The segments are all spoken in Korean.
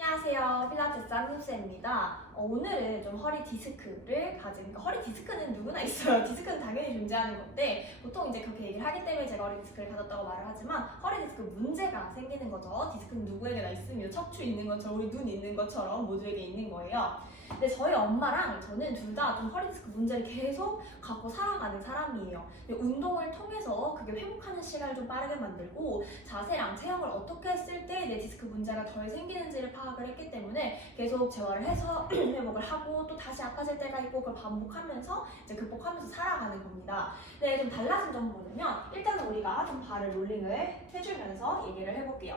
안녕하세요. 필라테스 안님쌤입니다. 오늘은 좀 허리 디스크를 가진, 그러니까 허리 디스크는 누구나 있어요. 디스크는 당연히 존재하는 건데 보통 이제 그렇게 얘기를 하기 때문에 제가 허리 디스크를 가졌다고 말을 하지만 허리 디스크 문제가 생기는 거죠. 디스크는 누구에게나 있습니다. 척추 있는 것처럼 우리 눈 있는 것처럼 모두에게 있는 거예요. 근데 저희 엄마랑 저는 둘 다 좀 허리 디스크 문제를 계속 갖고 살아가는 사람이에요. 운동을 통해서 그게 회복하는 시간을 좀 빠르게 만들고 자세랑 체형을 어떻게 했을 때 내 디스크 문제가 덜 생기는지를 파악을 했기 때문에 계속 재활을 해서 회복을 하고 또 다시 아파질 때가 있고 그걸 반복하면서 이제 극복하면서 살아가는 겁니다. 근데 좀 달라진 점은 뭐냐면 일단은 우리가 좀 발을 롤링을 해주면서 얘기를 해볼게요.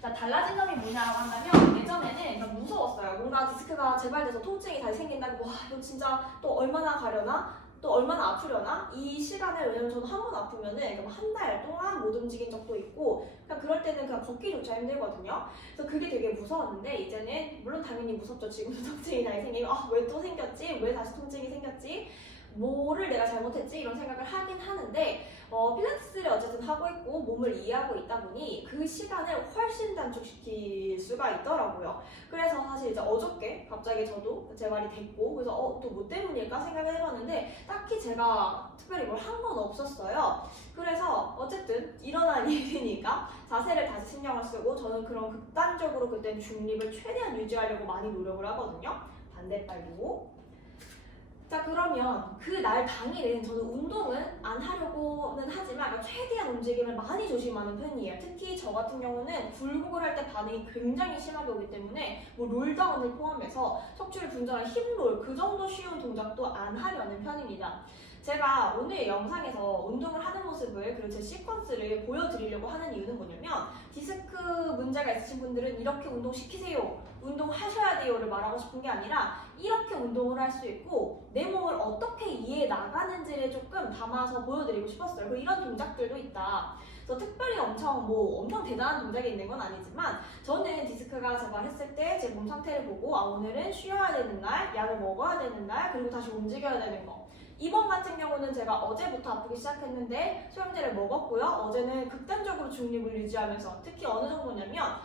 자, 달라진 점이 뭐냐라고 한다면 예전에는 난 무서웠어요. 뭔가 디스크가 재발돼서 통증이 다시 생긴다고 와 이거 진짜 또 얼마나 가려나? 또 얼마나 아프려나? 이 시간을 왜냐면 저도 한 번 아프면은 한 달 동안 못 움직인 적도 있고 그냥 그럴 때는 그냥 걷기조차 힘들거든요. 그래서 그게 되게 무서웠는데 이제는 물론 당연히 무섭죠. 지금도 통증이 다시 생기고 왜 또 생겼지? 왜 다시 통증이 생겼지? 뭐를 내가 잘못했지? 이런 생각을 하긴 하는데 필라테스를 어쨌든 하고 있고 몸을 이해하고 있다 보니 그 시간을 훨씬 단축시킬 수가 있더라고요. 그래서 사실 이제 어저께 갑자기 저도 재발이 됐고 그래서 또 뭐 때문일까 생각을 해봤는데 딱히 제가 특별히 뭘 한 건 없었어요. 그래서 어쨌든 일어난 일이니까 자세를 다시 신경을 쓰고 저는 그런 극단적으로 그때 중립을 최대한 유지하려고 많이 노력을 하거든요. 반대발도. 자, 그러면 그 날 당일은 저는 운동은 안 하려고는 하지만 최대한 움직임을 많이 조심하는 편이에요. 특히 저 같은 경우는 굴곡을 할 때 반응이 굉장히 심하게 오기 때문에 뭐 롤다운을 포함해서 척추를 분전한 힙롤 그 정도 쉬운 동작도 안 하려는 편입니다. 제가 오늘 영상에서 운동을 하는 모습을 그리고 제 시퀀스를 보여드리려고 하는 이유는 뭐냐면 디스크 문제가 있으신 분들은 이렇게 운동시키세요, 운동하셔야 돼요를 말하고 싶은 게 아니라 이렇게 운동을 할 수 있고 내 몸을 어떻게 이해해 나가는지를 조금 담아서 보여드리고 싶었어요. 그리고 이런 동작들도 있다. 그래서 특별히 엄청 대단한 동작이 있는 건 아니지만 저는 디스크가 재발했을 때 제 몸 상태를 보고 오늘은 쉬어야 되는 날, 약을 먹어야 되는 날, 그리고 다시 움직여야 되는 거. 이번 같은 경우는 제가 어제부터 아프기 시작했는데 소염제를 먹었고요. 어제는 극단적으로 중립을 유지하면서 특히 어느 정도냐면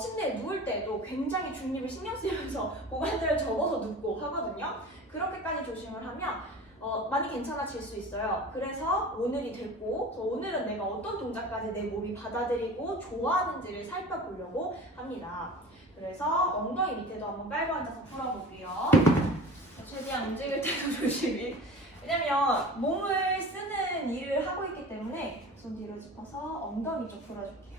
침대에 누울 때도 굉장히 중립을 신경 쓰면서 고관절을 접어서 눕고 하거든요. 그렇게까지 조심을 하면 많이 괜찮아질 수 있어요. 그래서 오늘이 됐고 오늘은 내가 어떤 동작까지 내 몸이 받아들이고 좋아하는지를 살펴보려고 합니다. 그래서 엉덩이 밑에도 한번 깔고 앉아서 풀어볼게요. 최대한 움직일 때도 조심히. 왜냐면 몸을 쓰는 일을 하고 있기 때문에 손 뒤로 짚어서 엉덩이 쪽 풀어줄게요.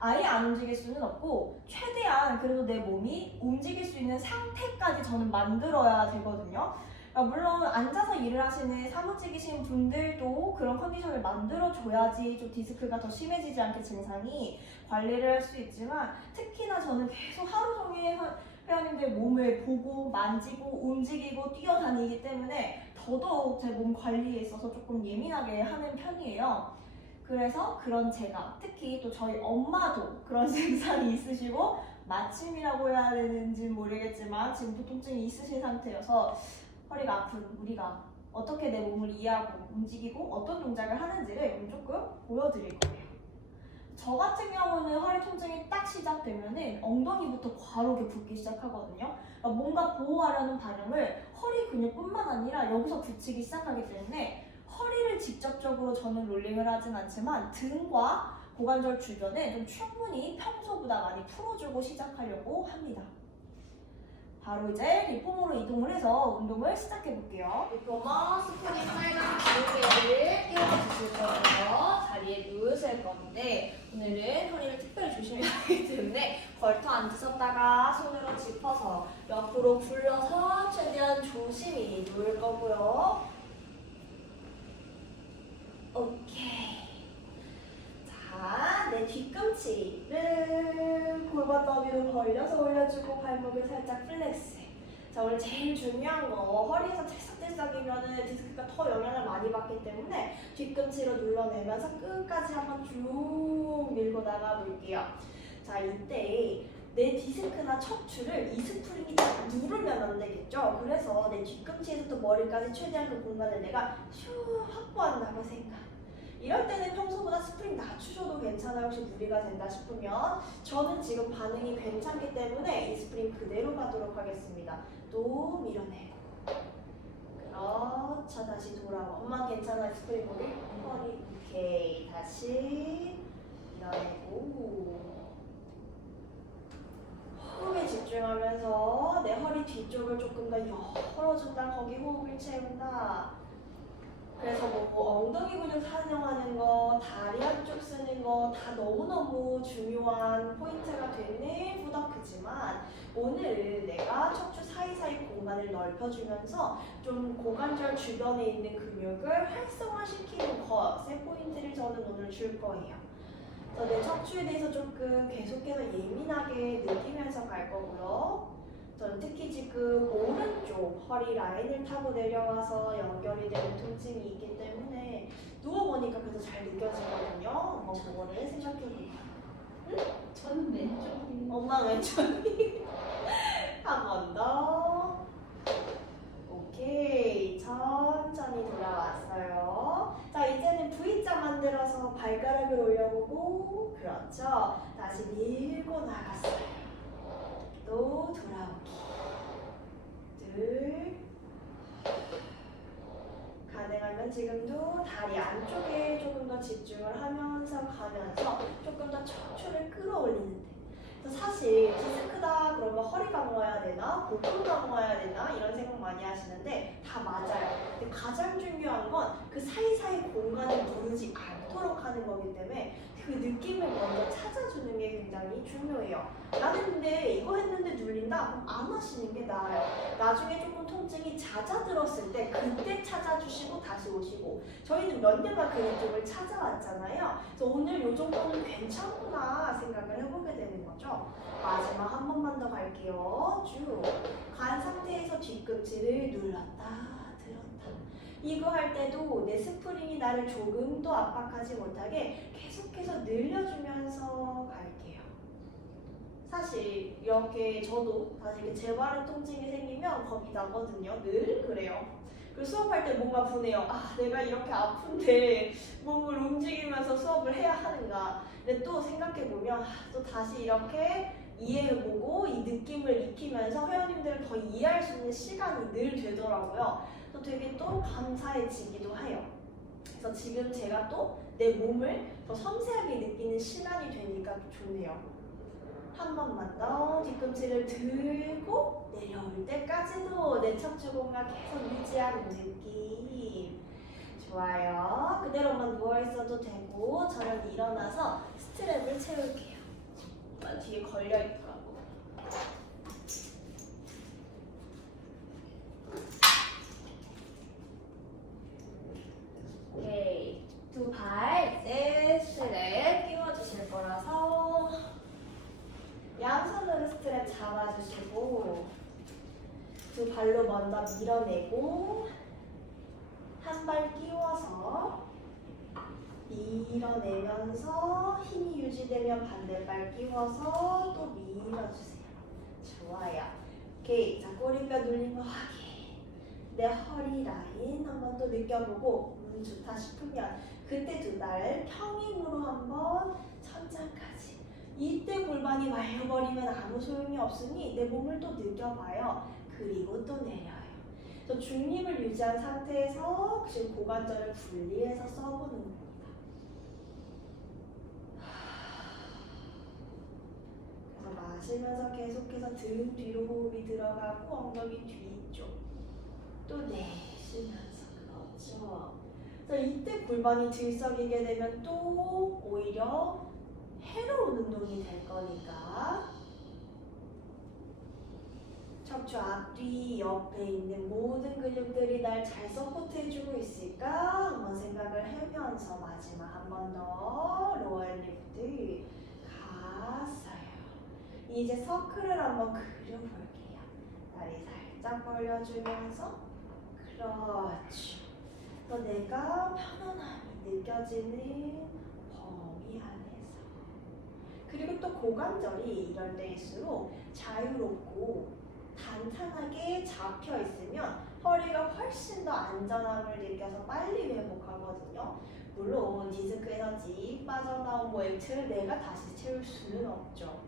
아예 안 움직일 수는 없고 최대한 그래도 내 몸이 움직일 수 있는 상태까지 저는 만들어야 되거든요. 물론 앉아서 일을 하시는 사무직이신 분들도 그런 컨디션을 만들어줘야지 좀 디스크가 더 심해지지 않게 증상이 관리를 할 수 있지만 특히나 저는 계속 하루 종일 회원님들 몸을 보고 만지고 움직이고 뛰어다니기 때문에 더더욱 제 몸 관리에 있어서 조금 예민하게 하는 편이에요. 그래서 그런 제가 특히 또 저희 엄마도 그런 증상이 있으시고 마침이라고 해야 되는지 모르겠지만 지금 통증이 있으신 상태여서 허리가 아픈 우리가 어떻게 내 몸을 이해하고 움직이고 어떤 동작을 하는지를 조금 보여드릴 거예요. 저 같은 경우는 허리 통증이 딱 시작되면은 엉덩이부터 과하게 붓기 시작하거든요. 뭔가 보호하려는 반응을 허리 근육뿐만 아니라 여기서 붙이기 시작하기 때문에 허리를 직접적으로 저는 롤링을 하진 않지만 등과 고관절 주변에 좀 충분히 평소보다 많이 풀어주고 시작하려고 합니다. 바로 이제 리폼으로 이동을 해서 운동을 시작해 볼게요. 리폼머 스프링 빨간 무게를 띄워주실 거예요. 자리에 누우실 건데 오늘은 허리를 특별히 조심해야 하기 때문에 걸터 앉으셨다가 손으로 짚어서 옆으로 굴려서 최대한 조심히 누울 거고요. 오케이. 자, 내 뒤꿈치를 골반 너비로 벌려서 올려주고 발목을 살짝 플렉스. 자, 오늘 제일 중요한 거 허리에서 들썩들썩이면 디스크가 더 영향을 많이 받기 때문에 뒤꿈치로 눌러내면서 끝까지 한번 쭉 밀고 나가볼게요. 자, 이때 내 디스크나 척추를 이스프링이 딱 누르면 안 되겠죠? 그래서 내 뒤꿈치에서부터 머리까지 최대한 그 공간을 내가 슉 확보한다고 생각. 이럴 때는 평소보다 스프링 낮추셔도 괜찮아요. 혹시 무리가 된다 싶으면. 저는 지금 반응이 괜찮기 때문에 이 스프링 그대로 가도록 하겠습니다. 또 밀어내고. 그렇죠. 다시 돌아와. 엄마 괜찮아요. 스프링 허리. 오케이. 다시 밀어내고. 호흡에 집중하면서 내 허리 뒤쪽을 조금 더 열어준다. 거기 호흡을 채운다. 그래서 뭐 엉덩이 근육 사용하는 거, 다리 한쪽 쓰는 거 다 너무너무 중요한 포인트가 되는 푸더크지만 오늘은 내가 척추 사이사이 공간을 넓혀주면서 좀 고관절 주변에 있는 근육을 활성화시키는 것의 포인트를 저는 오늘 줄 거예요. 그래서 내 척추에 대해서 조금 계속해서 예민하게 느끼면서 갈 거고요. 저는 특히 지금 오른쪽 허리 라인을 타고 내려가서 연결이 되는 통증이 있기 때문에 누워보니까 그래서 잘 느껴지거든요. 한번 그거를 생각해볼게요. 저는 왼쪽이. 엄마 왼쪽이 한 번 더. 오케이. 천천히 돌아왔어요. 자, 이제는 V자 만들어서 발가락을 올려보고 그렇죠. 다시 밀고 나갔어요. 또 돌아오기. 둘. 가능하면 지금도 다리 안쪽에 조금 더 집중을 하면서 가면서 조금 더 척추를 끌어올리는데. 사실 디스크다 그러면 허리가 모아야 되나 복부가 모아야 되나 이런 생각 많이 하시는데 다 맞아요. 근데 가장 중요한 건 그 사이사이 공간을 누르지 않도록 하는 거기 때문에 그 느낌을 먼저 찾아주는 게 굉장히 중요해요. 나는 근데 이거 했는데 눌린다? 그럼 안 하시는 게 나아요. 나중에 조금 통증이 잦아들었을 때 그때 찾아주시고 다시 오시고 저희는 몇 년간 그 느낌을 찾아왔잖아요. 그래서 오늘 요 정도는 괜찮구나 생각을 해보게 되는 거죠. 마지막 한 번만 더 갈게요. 쭉 간 상태에서 뒤꿈치를 눌렀다 들었다. 이거 할 때도 내 스프링이 나를 조금 더 압박하지 못하게 계속해서 늘려주면서 갈게요. 사실 이렇게 저도 사실 이렇게 재발의 통증이 생기면 겁이 나거든요. 늘 그래요. 그리고 수업할 때 뭔가 분해요. 아, 내가 이렇게 아픈데 몸을 움직이면서 수업을 해야 하는가. 근데 또 생각해보면 또 다시 이렇게 이해해보고 이 느낌을 익히면서 회원님들을 더 이해할 수 있는 시간이 늘 되더라고요. 또 되게 또 감사해지기도 해요. 그래서 지금 제가 또 내 몸을 더 섬세하게 느끼는 시간이 되니까 또 좋네요. 한 번만 더 뒤꿈치를 들고 내려올 때까지도 내 척추 공간 계속 유지하는 느낌. 좋아요. 그대로만 누워있어도 되고 저는 일어나서 스트랩을 채울게요. 뒤에 걸려있더라고. 오케이. 두 발 이제 스트랩 끼워주실 거라서 양손으로 스트랩 잡아주시고 두 발로 먼저 밀어내고 한 발 끼워서 밀어내면서 힘이 유지되면 반대발 끼워서 또 밀어주세요. 좋아요. 오케이. 자, 꼬리뼈 눌린 거 확인. 내 허리 라인 한번 또 느껴보고 좋다 싶으면 그때 두 발 평행으로 한번 천장까지. 이때 골반이 말려버리면 아무 소용이 없으니 내 몸을 또 느껴봐요. 그리고 또 내려요. 그래서 중립을 유지한 상태에서 지금 고관절을 분리해서 써보는 겁니다. 그래서 마시면서 계속해서 등 뒤로 호흡이 들어가고 엉덩이 뒤쪽 또 내쉬면서 그렇죠. 그래서 이때 골반이 들썩이게 되면 또 오히려 해로운 운동이 될 거니까 척추 앞뒤 옆에 있는 모든 근육들이 날 잘 서포트해주고 있을까 한번 생각을 하면서 마지막 한 번 더 로어 리프트 갔어요. 이제 서클을 한번 그려볼게요. 다리 살짝 벌려주면서 그렇죠. 또 내가 편안함이 느껴지는 범위 안에서 그리고 또 고관절이 이럴 때일수록 자유롭고 단단하게 잡혀 있으면 허리가 훨씬 더 안전함을 느껴서 빨리 회복하거든요. 물론 디스크에서 찌 빠져나온 모액틀을 내가 다시 채울 수는 없죠.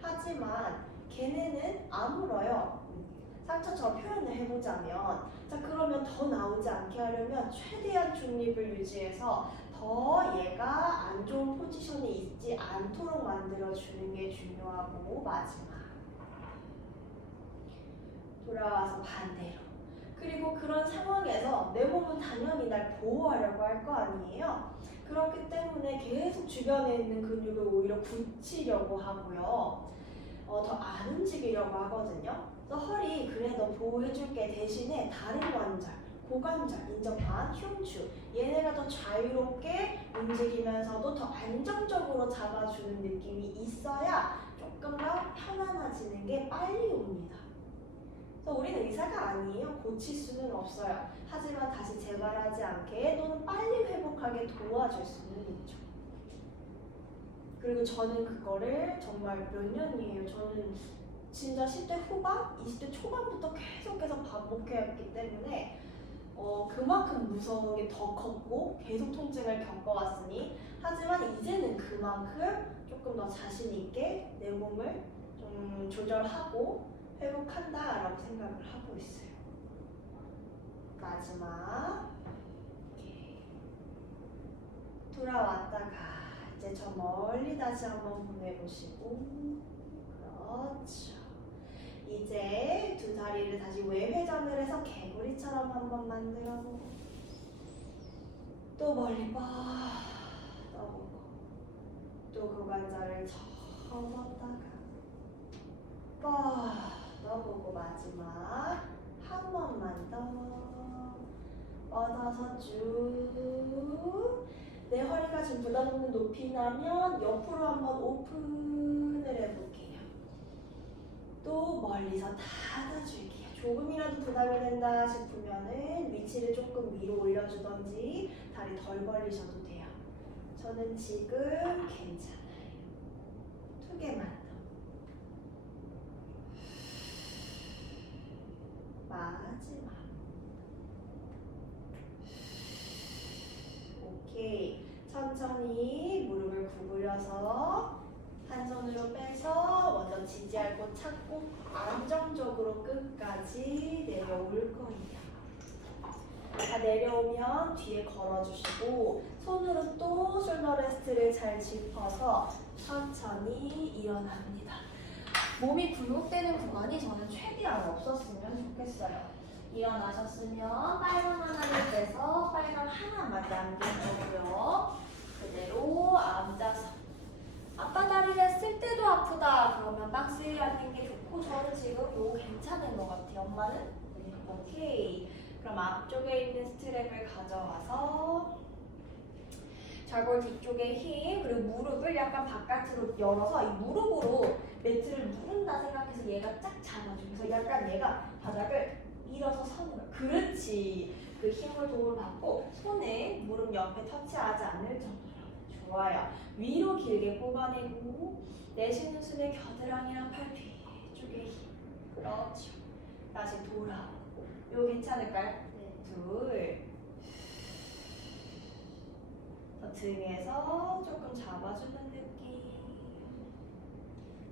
하지만 걔네는 안 울어요. 상처처럼 표현을 해보자면, 자 그러면 더 나오지 않게 하려면 최대한 중립을 유지해서 더 얘가 안 좋은 포지션에 있지 않도록 만들어주는 게 중요하고, 마지막 돌아와서 반대로. 그리고 그런 상황에서 내 몸은 당연히 날 보호하려고 할 거 아니에요. 그렇기 때문에 계속 주변에 있는 근육을 오히려 굳히려고 하고요. 더 안 움직이려고 하거든요. 그래서 허리 그래 너 보호해줄게 대신에 다리 관절, 고관절, 인접한, 흉추 얘네가 더 자유롭게 움직이면서도 더 안정적으로 잡아주는 느낌이 있어야 조금 더 편안해지는 게 빨리 옵니다. 그래서 우리는 의사가 아니에요. 고칠 수는 없어요. 하지만 다시 재발하지 않게 또는 빨리 회복하게 도와줄 수는 있죠. 그리고 저는 그거를 정말 몇 년이에요. 저는 진짜 10대 후반, 20대 초반부터 계속해서 반복해왔기 때문에 그만큼 무서운 게 더 컸고 계속 통증을 겪어왔으니, 하지만 이제는 그만큼 조금 더 자신 있게 내 몸을 좀 조절하고 회복한다라고 생각을 하고 있어요. 마지막 돌아왔다가 이제 저 멀리 다시 한번 보내보시고, 그렇죠. 이제 두 다리를 다시 외회전을 해서 개구리처럼 한번 만들어보고, 또 멀리 뻗어보고, 또 고관절을 접었다가 뻗어보고, 마지막 한 번만 더 뻗어서 쭉. 내 허리가 지금 부담 없는 높이 나면 옆으로 한번 오픈을 해볼게요. 또 멀리서 닫아줄게요. 조금이라도 부담이 된다 싶으면은 위치를 조금 위로 올려주던지 다리 덜 벌리셔도 돼요. 저는 지금 괜찮아요. 2개만 더. 마지막. 오케이. 천천히 무릎을 구부려서 한 손으로 빼서 먼저 지지할 곳 찾고 안정적으로 끝까지 내려올 거예요. 다 내려오면 뒤에 걸어주시고, 손으로 또 숄더 레스트를 잘 짚어서 천천히 일어납니다. 몸이 굴곡되는 구간이 저는 최대한 없었으면 좋겠어요. 일어나셨으면 빨간 하나를 빼서 빨간 하나만 남겨주고요. 그대로 앉아서. 아빠 다리를 쓸 때도 아프다 그러면 박스 위에 앉는 게 좋고, 저는 지금 요거 괜찮은 것 같아요. 엄마는? 네, 오케이. 그럼 앞쪽에 있는 스트랩을 가져와서 좌골 뒤쪽에 힘, 그리고 무릎을 약간 바깥으로 열어서 이 무릎으로 매트를 누른다 생각해서 얘가 쫙 잡아줘. 그래서 약간 얘가 바닥을 밀어서 서는 거야. 그렇지. 그 힘을 도움을 받고 손에 무릎 옆에 터치하지 않을 정도로. 좋아요. 위로 길게 뽑아내고, 내쉬는 숨에 겨드랑이랑 팔 뒤쪽에 힘. 그렇죠. 다시 돌아오고. 이거 괜찮을까요? 네. 둘. 더 등에서 조금 잡아주는 느낌.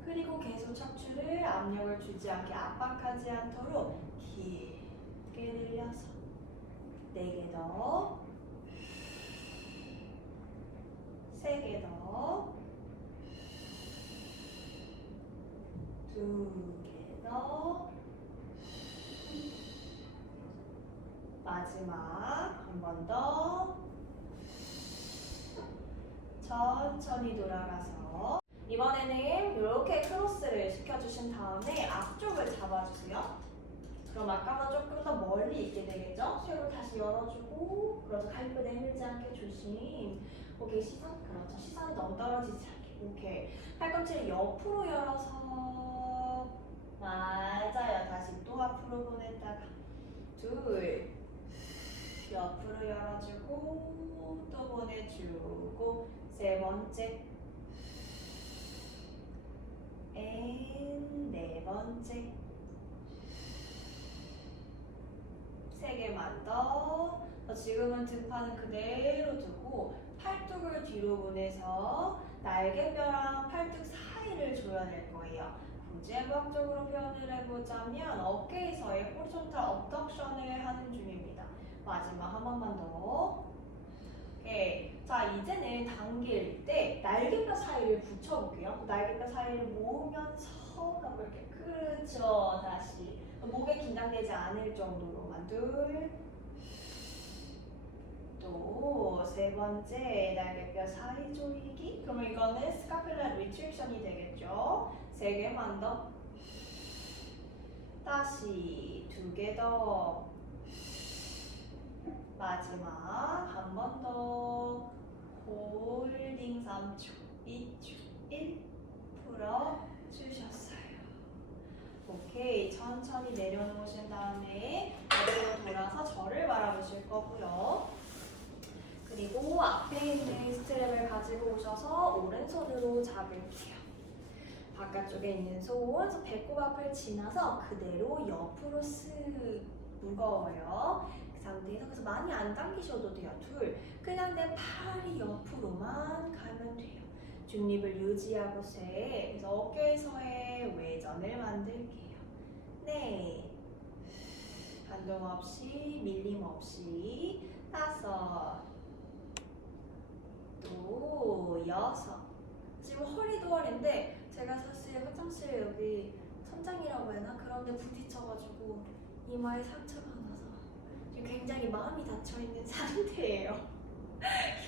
그리고 계속 척추를 압력을 주지 않게 압박하지 않도록 길게 늘려서 4개 더, 3개 더, 2개 더, 마지막 한 번 더. 천천히 돌아가서 이번에는 이렇게 크로스를 시켜주신 다음에 앞쪽을 잡아주세요. 그럼 아까보다 조금 더 멀리 있게 되겠죠? 쉐를 다시 열어주고, 그렇죠. 갈비 내밀지 않게 조심. 오케이, 시선. 그렇죠. 시선이 너무 떨어지지 않게. 오케이. 팔꿈치를 옆으로 열어서, 맞아요. 다시 또 앞으로 보냈다가, 둘, 옆으로 열어주고, 또 보내주고, 3번째, 앤 4번째, 3개만 더, 지금은 등판은 그대로 두고 팔뚝을 뒤로 보내서 날개뼈랑 팔뚝 사이를 조여낼 거예요. 부재과학적으로 표현을 해보자면 어깨에서의 호리존탈 업덕션을 하는 중입니다. 마지막 한 번만 더. 오케이. 자, 이제는 당길 때 날개뼈 사이를 붙여볼게요. 날개뼈 사이를 모으면서 가볼게요. 그렇죠. 다시. 목에 긴장되지 않을 정도로만 둘. 또 세 번째 날개뼈 사이 조이기. 그러면 이거는 스카퓰라 리트랙션이 되겠죠. 세 개만 더. 다시 두 개 더. 마지막 한 번 더. 홀딩 3초, 2초, 1 풀어주셨어요. 오케이. 천천히 내려놓으신 다음에 옆으로 돌아서 저를 바라보실 거고요. 그리고 앞에 있는 스트랩을 가지고 오셔서 오른손으로 잡을게요. 바깥쪽에 있는 손, 배꼽 앞을 지나서 그대로 옆으로 쓱 무거워요. 그 상태에서 그래서 많이 안 당기셔도 돼요. 둘, 그냥 내 팔이 옆으로만 가면 돼요. 중립을 유지하고 셋, 그래서 어깨에서의 외전을 만들게요. 넷, 반동 없이 밀림 없이 다섯, 또 여섯. 지금 허리도 허리인데 제가 사실 화장실 여기 천장이라고 해나 그런데 부딪혀가지고 이마에 상처가 나서 지금 굉장히 마음이 닫혀있는 상태예요.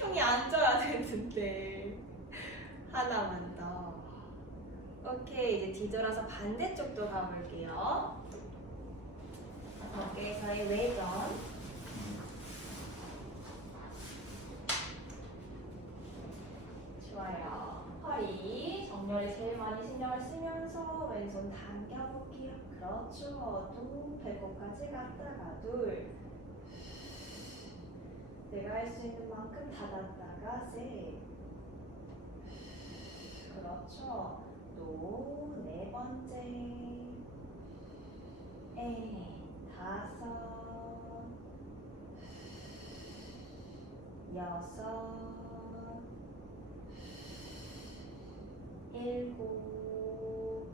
흉이 앉아야 되는데. 하나만 더. 오케이. 이제 뒤돌아서 반대쪽도 가볼게요. 어깨에서의 외전. 좋아요. 허리 정렬에 제일 많이 신경을 쓰면서 왼손 당겨볼게요. 그렇죠. 또 배꼽까지 갔다가 둘. 내가 할 수 있는 만큼 닫았다가 셋. 그렇죠. 또 네 번째. 다섯. 여섯. 일곱,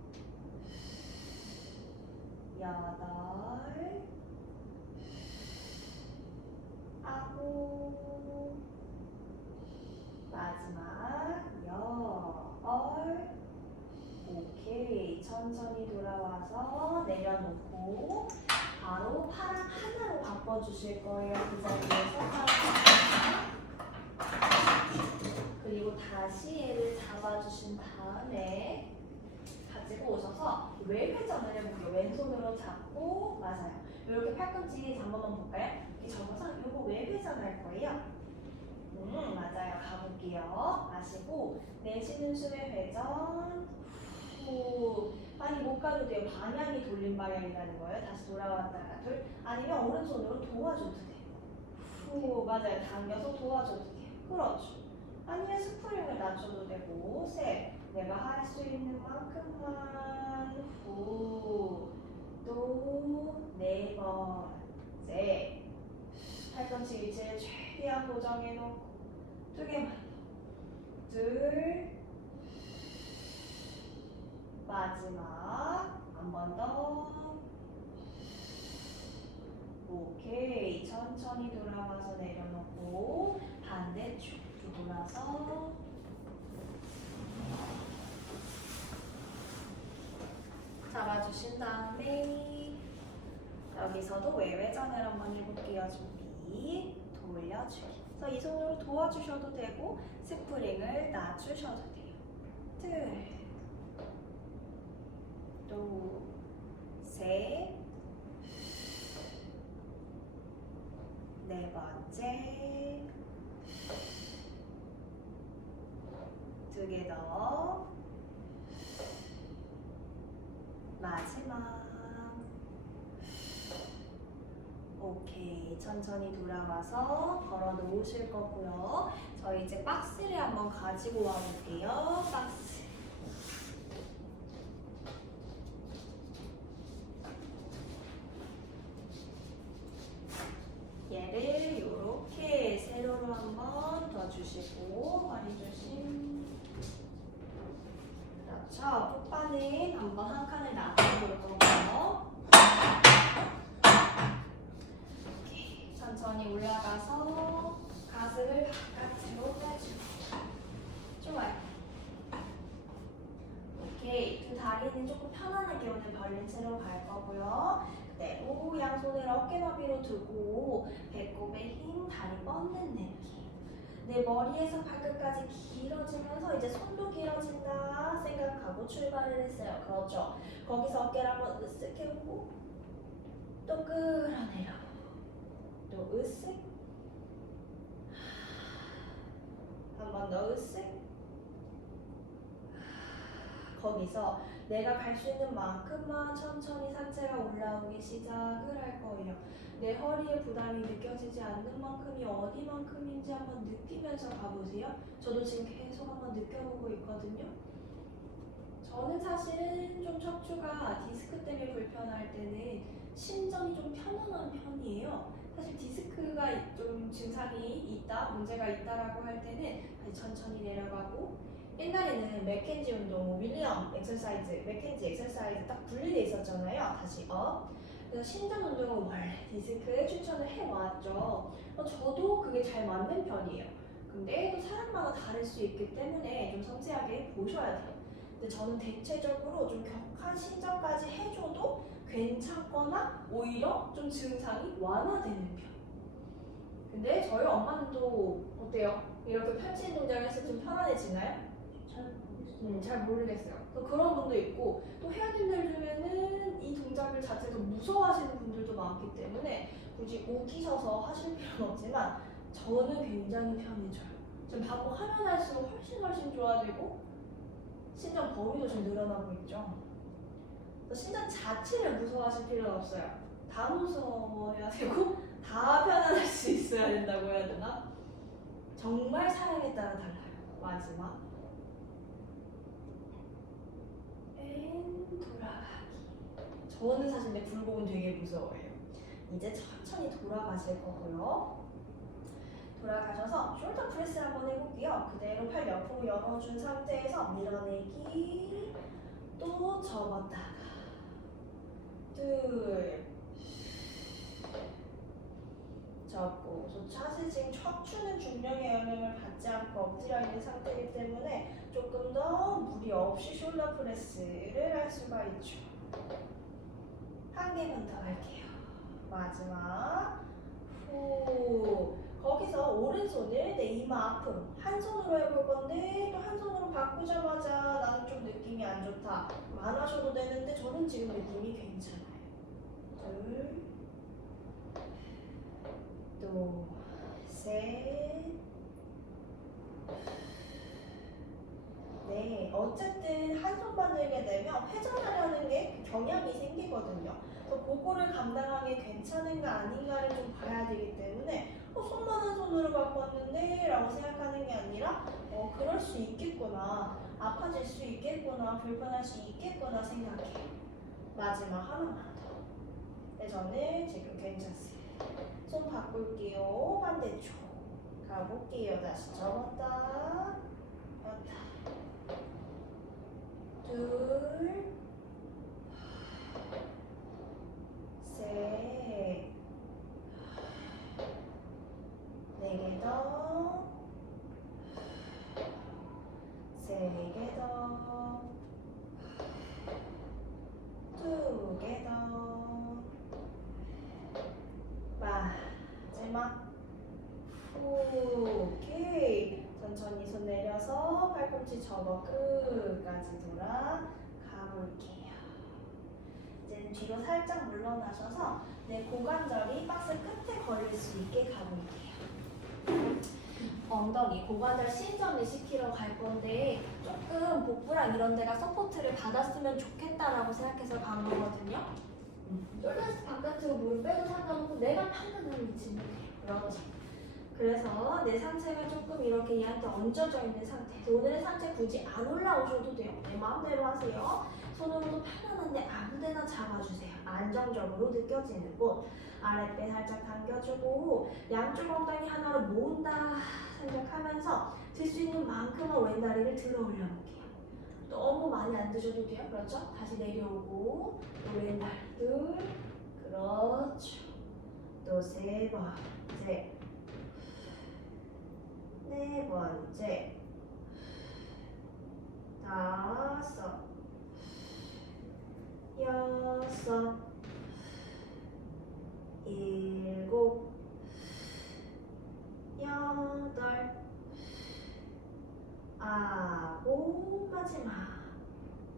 여덟, 아홉, 마지막 열. 오케이. 천천히 돌아와서 내려놓고 바로 팔 하나로 바꿔주실 거예요. 그 자리에서 팔 하나. 그리고 다시 얘를 잡아주신 다음에 가지고 오셔서 외회전을 해볼게요. 왼손으로 잡고, 맞아요. 이렇게 팔꿈치 한번 볼까요? 이렇게 접어서 이거 외회전 할 거예요. 맞아요. 가볼게요. 마시고 내쉬는 숨에 회전. 후. 아니 못 가도 돼요. 방향이 돌린 방향이라는 거예요. 다시 돌아왔다가 둘. 아니면 오른손으로 도와줘도 돼요. 후. 맞아요. 당겨서 도와줘도 돼요. 그렇죠. 아니면 스프링을 낮춰도 되고. 셋. 내가 할 수 있는 만큼만. 후. 또 네 번째. 팔꿈치 위치를 최대한 고정해 놓고 두 개만 더. 둘. 마지막 한 번 더. 오케이. 천천히 돌아가서 내려놓고 반대쪽 돌아서 잡아주신 다음에 여기서도 외회전을 한번 해볼게요. 준비. 돌려주기. 그래서 이 손으로 도와주셔도 되고 스프링을 놔주셔도 돼요. 둘. 또 셋. 네 번째. 두 개 더. 마지막. 오케이. 천천히 돌아와서 걸어 놓으실 거고요. 저희 이제 박스를 한번 가지고 와 볼게요. 박스. 얘를 그래서 풋바는 한번 한 칸을 놔둬볼 거고요. 오케이. 천천히 올라가서 가슴을 바깥으로 빼줍니다. 좋아요. 오케이. 두 다리는 조금 편안하게 오늘 벌린 채로 갈 거고요. 그대로 양손을 어깨 너비로 두고 배꼽에 힘, 다리 뻗는 느낌. 내 머리에서 발끝까지 길어지면서 이제 손도 길어진다 생각하고 출발을 했어요. 그렇죠. 거기서 어깨를 한번 으쓱 해보고 또 끌어내려. 또 으쓱. 한 번 더 으쓱. 거기서 내가 갈 수 있는 만큼만 천천히 상체가 올라오기 시작을 할 거예요. 내 허리에 부담이 느껴지지 않는 만큼이 어디만큼인지 한번 느끼면서 가보세요. 저도 지금 계속 한번 느껴보고 있거든요. 저는 사실은 좀 척추가 디스크 때문에 불편할 때는 신전이 좀 편안한 편이에요. 사실 디스크가 좀 증상이 있다, 문제가 있다라고 할 때는 다시 천천히 내려가고, 옛날에는 맥켄지 운동, 윌리엄 엑서사이즈, 맥켄지 엑서사이즈 딱 분리돼 있었잖아요. 다시 업. 그래서 신전 운동은 원래 디스크에 추천을 해왔죠. 저도 그게 잘 맞는 편이에요. 근데 또 사람마다 다를 수 있기 때문에 좀 섬세하게 보셔야 돼요. 근데 저는 대체적으로 좀 격한 신전까지 해줘도 괜찮거나 오히려 좀 증상이 완화되는 편. 근데 저희 엄마는 또 어때요? 이렇게 펼친 동작을 했을 때 좀 편안해지나요? 잘 모르겠어요. 또 그런 분도 있고, 또 회원님들 중에는 이 동작을 자체도 무서워하시는 분들도 많기 때문에 굳이 우기셔서 하실 필요는 없지만 저는 굉장히 편해져요. 지금 반복하면 할수록 훨씬 좋아지고 신장 범위도 좀 늘어나고 있죠. 신장 자체를 무서워하실 필요는 없어요. 다 무서워해야 되고 다 편안할 수 있어야 된다고 해야 되나? 정말 사람에 따라 달라요. 마지막 돌아가기. 저는 사실 내 굴곡은 되게 무서워해요. 이제 천천히 돌아가실 거고요. 돌아가셔서 숄더 프레스 한번 해볼게요. 그대로 팔 옆으로 열어준 상태에서 밀어내기. 또 접었다가 둘 접고. 사실 지금 척추는 중력의 영향을 받지 않고 엎드려 있는 상태이기 때문에 조금 더 무리 없이 숄더 프레스를 할 수가 있죠. 한 개만 더 할게요. 마지막 후. 거기서 오른손을 내 이마 앞으로 한 손으로 해볼 건데, 또 한 손으로 바꾸자마자 나는 좀 느낌이 안 좋다, 안 하셔도 되는데 저는 지금 느낌이 괜찮아요. 둘, 또 셋, 네. 어쨌든 한 손만 들게 되면 회전하려는 게 경향이 생기거든요. 그래서 그거를 감당하기 괜찮은가 아닌가를 좀 봐야 되기 때문에 손만 한 손으로 바꿨는데 라고 생각하는 게 아니라 그럴 수 있겠구나, 아파질 수 있겠구나, 불편할 수 있겠구나 생각해요. 마지막 하나만 더. 네, 저는 지금 괜찮습니다. 손 바꿀게요. 반대쪽 가볼게요. 다시 접었다 폈다. 둘, 셋, 네 개 더, 세 개 더, 두 개 더, 마지막. 오케이. 천천히 손 내려서 팔꿈치 접어 끝까지 돌아 가볼게요. 이제 뒤로 살짝 물러나셔서 내 고관절이 박스 끝에 걸릴 수 있게 가볼게요. 엉덩이, 고관절 신전을 시키러 갈 건데 조금 복부랑 이런 데가 서포트를 받았으면 좋겠다라고 생각해서 간 거거든요. 숄더스 바깥으로 무릎 빼고 상관없고 내가 판단하는 위치는 그렇죠. 그래서 내 상체가 조금 이렇게 얘한테 얹어져 있는 상태. 오늘은 상체 굳이 안 올라오셔도 돼요. 내 마음대로 하세요. 손으로도 편안한데 아무데나 잡아주세요. 안정적으로 느껴지는 곳. 아랫배 살짝 당겨주고 양쪽 엉덩이 하나로 모은다 생각하면서 들 수 있는 만큼은 왼다리를 들어 올려볼게요. 너무 많이 많이 안 드셔도 돼요. 그렇죠? 다시 내려오고 또 왼발 둘 그렇죠. 또 세 번째 네 번째 다섯 여섯 일곱 여덟 아홉 마지막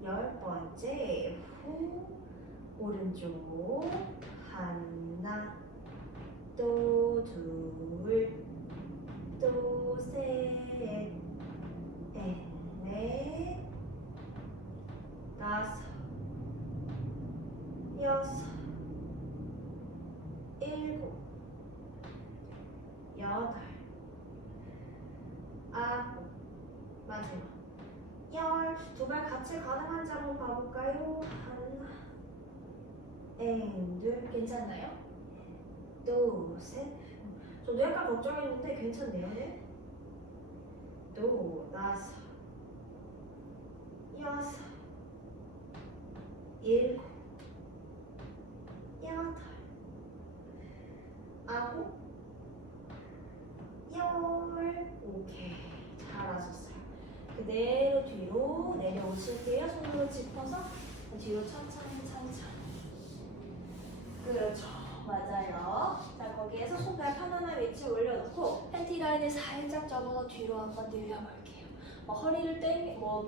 열 번째 후 오른쪽 하나 또 둘 또 셋 넷 다섯 여섯 일곱 여덟 아홉 마지막 열 두 발 같이 가능한지 한번 봐볼까요? 하나 둘 괜찮나요? 또 셋 저도 약간 걱정했는데 괜찮네요. 네? 또 다섯 여섯 일곱 여덟 아홉 열 오케이 잘하셨어요. 그대로 뒤로 내려오실게요. 손으로 짚어서 뒤로 천천히 그렇죠. 맞아요. 자 거기에서 손발 편안한 위치에 올려놓고 팬티 라인을 살짝 접어서 뒤로 한번 늘려볼게요. 허리를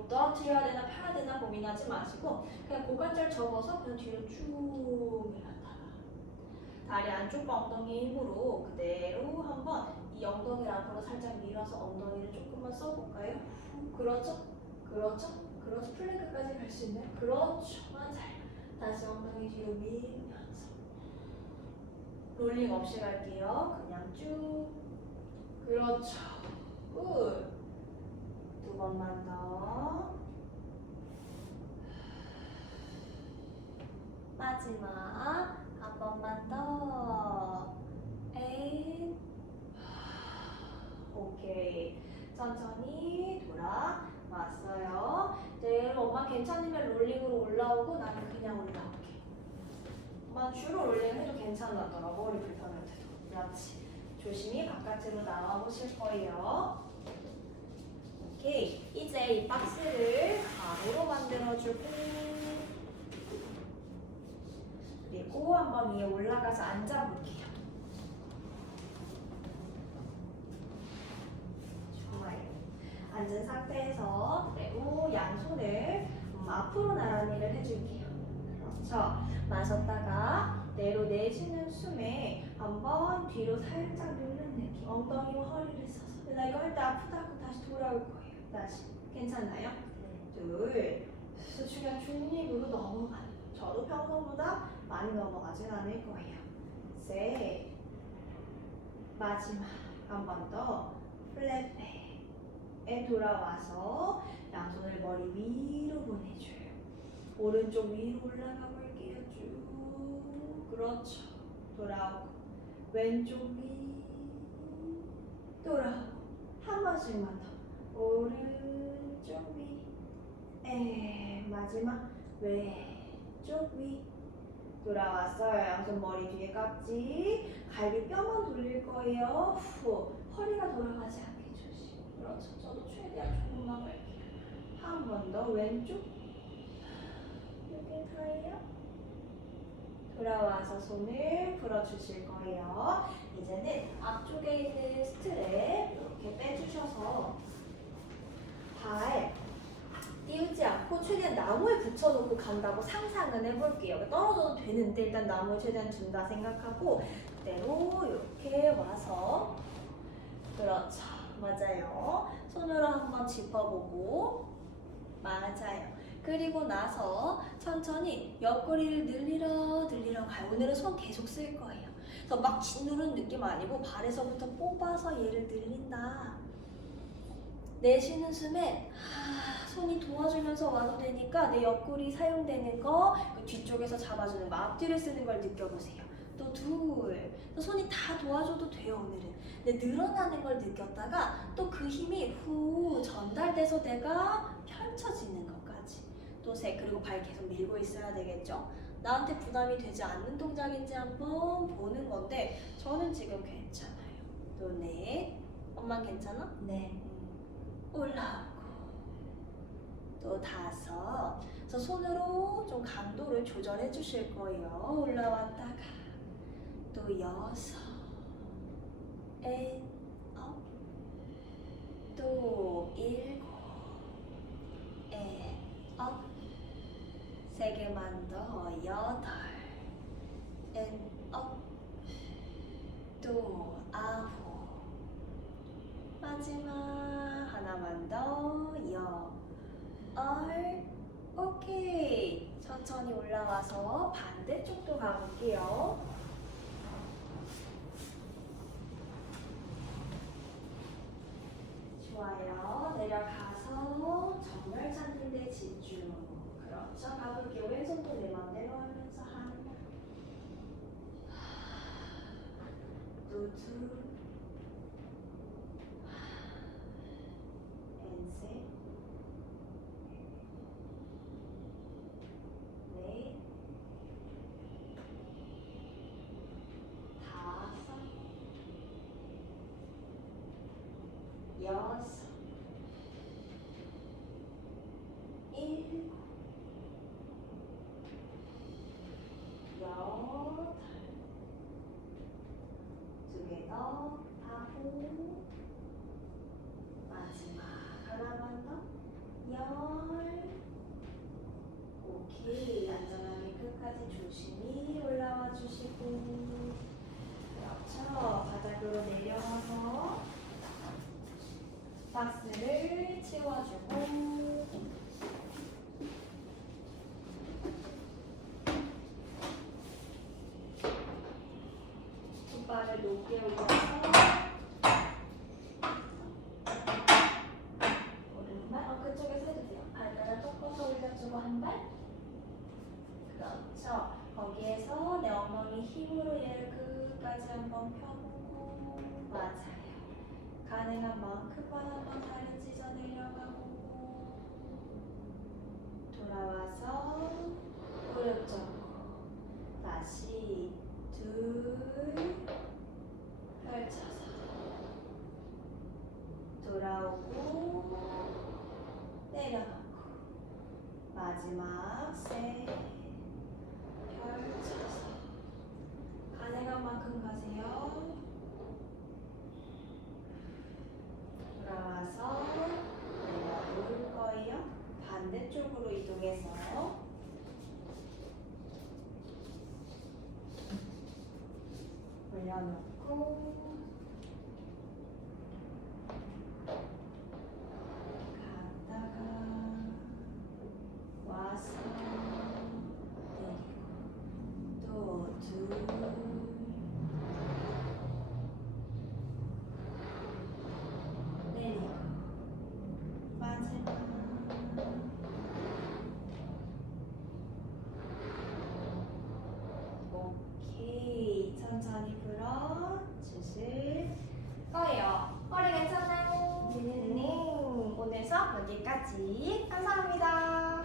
떨어뜨려야 되나 펴야 되나 고민하지 마시고 그냥 고관절 접어서 그냥 뒤로 쭉 밀었다가 다리 안쪽 엉덩이 힘으로 그대로 한번 이 엉덩이를 앞으로 살짝 밀어서 엉덩이를 조금만 써볼까요? 그렇죠? 그렇죠? 그렇죠? 플랭크까지 갈 수 있나요? 그렇죠. 맞아요. 다시 엉덩이 뒤로 밀면서 롤링 없이 갈게요. 그냥 쭉. 그렇죠. 굿. 두 번만 더. 마지막 한 번만 더. 오케이. 천천히 돌아왔어요. 이제 엄마 괜찮으면 롤링으로 올라오고 나는 그냥 올라올게. 엄마 주로 롤링 해도 괜찮았더라고. 머리 불편할 때도. 그렇지. 조심히 바깥으로 나와 보실 거예요. 오케이. 이제 이 박스를 가로로 만들어주고 그리고 한번 위에 올라가서 앉아볼게요. 좋아요. 앉은 상태에서 그리고 양손을 앞으로 나란히를 해줄게요. 그렇죠. 마셨다가 내로 내쉬는 숨에 한번 뒤로 살짝 누는 느낌. 엉덩이와 허리를 써서. 나 이거 할 때 아프다고 다시 돌아올 거예요. 다시. 괜찮나요? 둘. 중요한 중립으로 넘어가는 거예요. 저도 평소보다 많이 넘어가진 않을 거예요. 셋. 마지막 한 번 더 플랫백에 돌아와서 양손을 머리 위로 보내줘요. 오른쪽 위로 올라가 볼게요. 쭉. 그렇죠. 돌아오고 왼쪽 위 돌아오고 한 번씩만 더 오른쪽 위 마지막 왼쪽 위 돌아왔어요. 양손 머리 뒤에 깍지 갈비뼈만 돌릴 거예요. 후 허리가 돌아가지 않게 조심. 그렇죠. 저도 최대한 조금만 갈게요. 한 번 더 왼쪽 이렇게 더해요. 돌아와서 손을 풀어주실 거예요. 이제는 앞쪽에 있는 스트랩 이렇게 빼주셔서 발 띄우지 않고 최대한 나무에 붙여놓고 간다고 상상은 해볼게요. 떨어져도 되는데 일단 나무에 최대한 둔다 생각하고 그대로 이렇게 와서 그렇죠. 맞아요. 손으로 한번 짚어보고 맞아요. 그리고 나서 천천히 옆구리를 늘리러 가요. 오늘은 손 계속 쓸 거예요. 그래서 막 짓누르는 느낌 아니고 발에서부터 뽑아서 얘를 늘린다. 내쉬는 숨에 손이 도와주면서 와도 되니까 내 옆구리 사용되는 거 뒤쪽에서 잡아주는 거 앞뒤를 쓰는 걸 느껴보세요. 또 둘. 손이 다 도와줘도 돼요 오늘은. 근데 늘어나는 걸 느꼈다가 또 그 힘이 후 전달돼서 내가 펼쳐지는 것까지. 또 셋. 그리고 발 계속 밀고 있어야 되겠죠? 나한테 부담이 되지 않는 동작인지 한번 보는 건데 저는 지금 괜찮아요. 또 넷. 엄만 괜찮아? 네. 올라오고 또 다섯. 그래서 손으로 좀 강도를 조절해 주실 거예요. 올라왔다가 또 여섯. 또 일곱. 세 개만 더. 여덟. 또 아홉. 마지막 하나만 더. 오케이. 천천히 올라와서 반대쪽도 가볼게요. 좋아요. 내려가서 정렬 찾는 데 집중. 그렇죠. 가볼게요. 왼손도 내 맘대로 하면서 하나. 또 둘. 셋. 넷. 다섯. 여섯. 일곱. 여덟. 두 개 더. 아홉. 마지막 하나만 더. 오케이. 안전하게 끝까지 조심히 올라와 주시고. 그렇죠. 바닥으로 내려와서 박스를 치워주고. 발 높게 올려서 오른발 그쪽에서 해주세요. 발가락 꺾어서 올려주고 한 발. 그렇죠. 거기에서 내 엉덩이 힘으로 얘를 끝까지 한번 펴보고. 맞아요. 가능한 만큼만 한번 다리 찢어 내려가고. 돌아와서 오른쪽. 다시 둘. 펼쳐서 돌아오고 내려놓고 마지막 셋. 펼쳐서 가능한 만큼 가세요. 돌아와서 내려놓을 거예요. 반대쪽으로 이동해서 올려놓고 갔다가 와서 내리고 또 둘. 내리고 마지막. 오케이. 천천히 불어 주실 거예요. 허리 괜찮나요? 네. 오늘 수업 여기까지. 감사합니다.